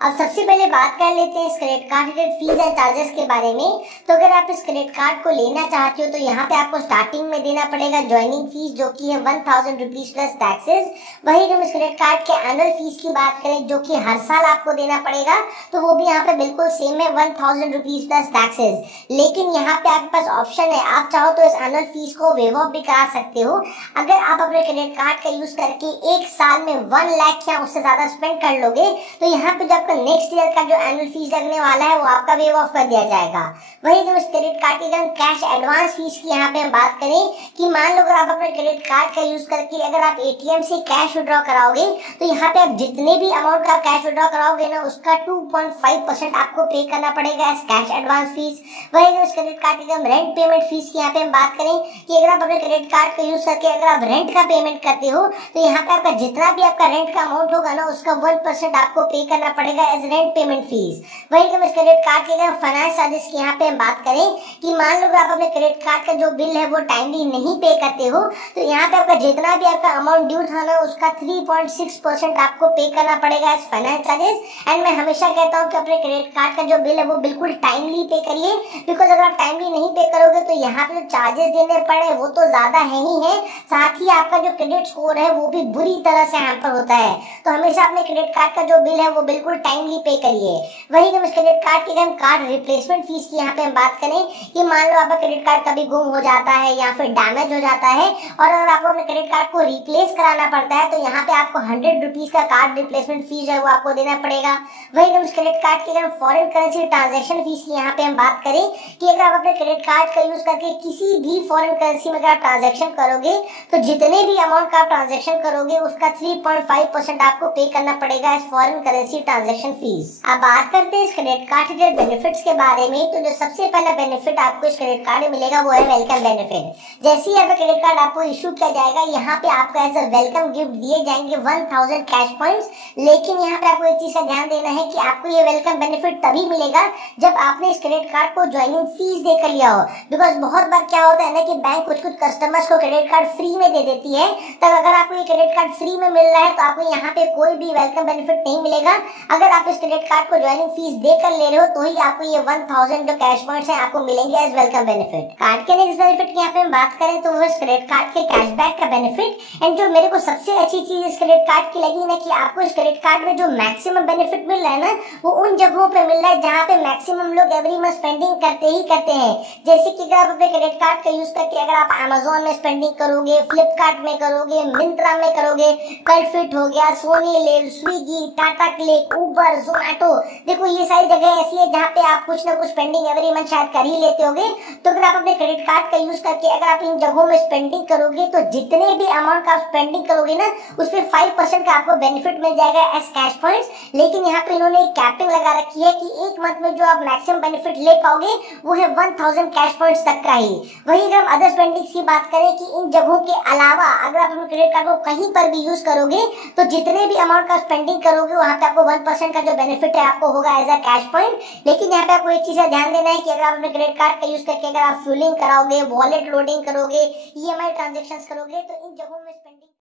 अब सबसे पहले बात कर लेते हैं इस क्रेडिट कार्ड के फीस एंड चार्जेस के बारे में। तो अगर आप इस क्रेडिट कार्ड को लेना चाहते हो तो यहाँ पे आपको स्टार्टिंग में देना पड़ेगा ज्वाइनिंग फीस, जो कि है 1000 रुपीज प्लस टैक्सेस। वही हम इस क्रेडिट कार्ड के एनुअल फीस की बात करें, जो कि हर साल आपको देना पड़ेगा, तो वो भी यहाँ पे बिल्कुल सेम है, 1000 रुपीज प्लस टैक्सेस। लेकिन यहाँ पे आपके पास ऑप्शन है, आप चाहो तो इस एनुअल फीस को वेव ऑफ भी करा सकते हो। अगर आप अपने क्रेडिट कार्ड का यूज करके एक साल में 1 लाख या उससे ज्यादा स्पेंड कर लोगे तो यहाँ पे जब नेक्स्ट ईयर का जो एनुअल फीस लगने वाला है वो आपका वेव ऑफ कर दिया जाएगा। वही जो इस क्रेडिट कार्ड की अगर कैश एडवांस फीस की यहाँ पे हम बात करें कि मान लो अगर आप अपने क्रेडिट कार्ड का यूज करके अगर आप एटीएम से कैश विड्रॉ कराओगे तो यहाँ पे आप जितने भी अमाउंट का कैश विड्रॉ कराओगे ना उसका 2.5% आपको पे करना पड़ेगा एज कैश एडवांस फीस। वही जो इस क्रेडिट कार्ड की हम रेंट पेमेंट फीस की यहाँ पे हम बात करें कि अगर आप अपने क्रेडिट कार्ड का यूज करके अगर आप रेंट का पेमेंट करते हो तो यहाँ पे आपका जितना भी आपका रेंट का अमाउंट होगा ना उसका 1% आपको पे करना पड़ेगा एज रेंट पेमेंट फीस। वही हम इस क्रेडिट कार्ड के अगर फाइनेंस चार्जेस की यहाँ पे हम बात करें कि मान लो आप अपने क्रेडिट कार्ड का जो बिल है वो टाइमली नहीं पे करते हो तो यहाँ पे आपका जितना भी आपका अमाउंट ड्यू था ना उसका 3.6% आपको पे करना पड़ेगा एज फाइनेंस चार्जेस। एंड मैं हमेशा कहता हूँ कि अपने क्रेडिट कार्ड का जो बिल है वो बिल्कुल टाइमली पे करिए, बिकॉज अगर आप टाइमली नहीं पे करोगे तो यहाँ पे जो चार्जेस देने पड़े वो तो ज्यादा है ही है, साथ ही आपका जो क्रेडिट स्कोर है वो भी बुरी तरह से हैम्पर होता है। तो हमेशा अपने क्रेडिट कार्ड का जो बिल है वो बिल्कुल टाइमली पे करिए। वही हम इस क्रेडिट कार्ड की हम कार्ड रिप्लेसमेंट फीस की यहाँ पे हम बात करें कि मान लो आपका क्रेडिट कार्ड कभी गुम हो जाता है या फिर डैमेज हो जाता है और अगर आपको अपने क्रेडिट कार्ड को रिप्लेस कराना पड़ता है तो यहाँ पे आपको 100 रुपीज का कार्ड रिप्लेसमेंट फीस है वो आपको देना पड़ेगा। वही हम इस क्रेडिट कार्ड की अगर फॉरेन करेंसी ट्रांजेक्शन फीस की यहाँ पे हम बात करें कि अगर आप अपने क्रेडिट कार्ड का यूज करके किसी भी फॉरेन करेंसी में अगर आप ट्रांजेक्शन करोगे तो जितने भी अमाउंट का आप ट्रांजेक्शन करोगे उसका 3.5% आपको पे करना पड़ेगा as foreign currency transaction fees. अब बात करते हैं इस क्रेडिट कार्ड के बेनिफिट्स के बारे में। तो जो सबसे पहला बेनिफिट आपको इस क्रेडिट कार्ड में मिलेगा वो है वेलकम बेनिफिट। जैसे ही आपका क्रेडिट कार्ड आपको इशू किया जाएगा यहाँ पे आपको एज अ वेलकम गिफ्ट दिए जाएंगे 1000 कैश पॉइंट्स। लेकिन यहाँ पे आपको एक चीज का ध्यान देना है कि आपको ये वेलकम बेनिफिट तभी मिलेगा जब आपने इस क्रेडिट कार्ड को ज्वाइनिंग फीस देकर लिया हो। बिकॉज बहुत बार क्या होता है ना कि बैंक कुछ कस्टमर्स को क्रेडिट कार्ड फ्री में दे देती है, तब अगर आपको ये क्रेडिट कार्ड फ्री में मिल रहा है तो आपको यहाँ पे कोई भी वेलकम बेनिफिट नहीं मिलेगा। अगर आप इस क्रेडिट कार्ड को ज्वाइनिंग फीस देकर ले रहे हो तो ही आपको ये 1000 जो कैश पॉइंट्स हैं आपको मिलेंगे एज वेलकम बेनिफिट। कार्ड के नेक्स्ट बेनिफिट की यहाँ पे हम बात करें तो वो इस क्रेडिट कार्ड के कैशबैक का बेनिफिट। एंड जो मेरे को सबसे अच्छी चीज इस क्रेडिट कार्ड की लगी ना कि आपको इस क्रेडिट कार्ड में जो मैक्सिमम बेनिफिट मिल रहा है ना वो उन जगहों पे मिल रहा है जहाँ पे मैक्सिमम लोग एवरी मंथ स्पेंडिंग करते ही करते हैं। जैसे कि अगर आप अपने क्रेडिट कार्ड का यूज करके अगर आप अमेजोन में स्पेंडिंग करोगे, फ्लिपकार्ट में करोगे, मिंत्रा में करोगे, कलफिट हो गया, Sony LIV, Swiggy, Tata Cliq, Uber, Zomato, देखो ये सारी जगह ऐसी है जहाँ पे आप कुछ ना कुछ स्पेंडिंग एवरी मंथ शायद कर ही लेते होगे। तो अगर आप अपने क्रेडिट कार्ड का यूज करके अगर आप इन जगहों में स्पेंडिंग करोगे तो जितने भी अमाउंट का आप स्पेंडिंग करोगे ना उस पर 5% का आपको बेनिफिट मिल जाएगा एज कैश पॉइंट्स। लेकिन यहाँ पे इन्होंने एक कैपिंग लगा रखी है कि एक मंथ में जो आप मैक्सिमम बेनिफिट ले पाओगे वो है 1000 कैश पॉइंट्स तक का ही। वही अगर हम अदर स्पेंडिंग्स की बात करें कि इन जगहों के अलावा अगर आप अपने क्रेडिट कार्ड को कहीं पर भी यूज करोगे तो जितने भी अमाउंट का स्पेंडिंग करोगे वहां पे आपको 1% का जो बेनिफिट है आपको होगा एज अ कैश पॉइंट। लेकिन यहाँ पे आपको एक चीज का ध्यान देना है कि अगर आप अपने क्रेडिट कार्ड का यूज करके अगर आप फ्यूलिंग कराओगे, वॉलेट लोडिंग करोगे, ईएमआई ट्रांजेक्शंस करोगे तो इन जगहों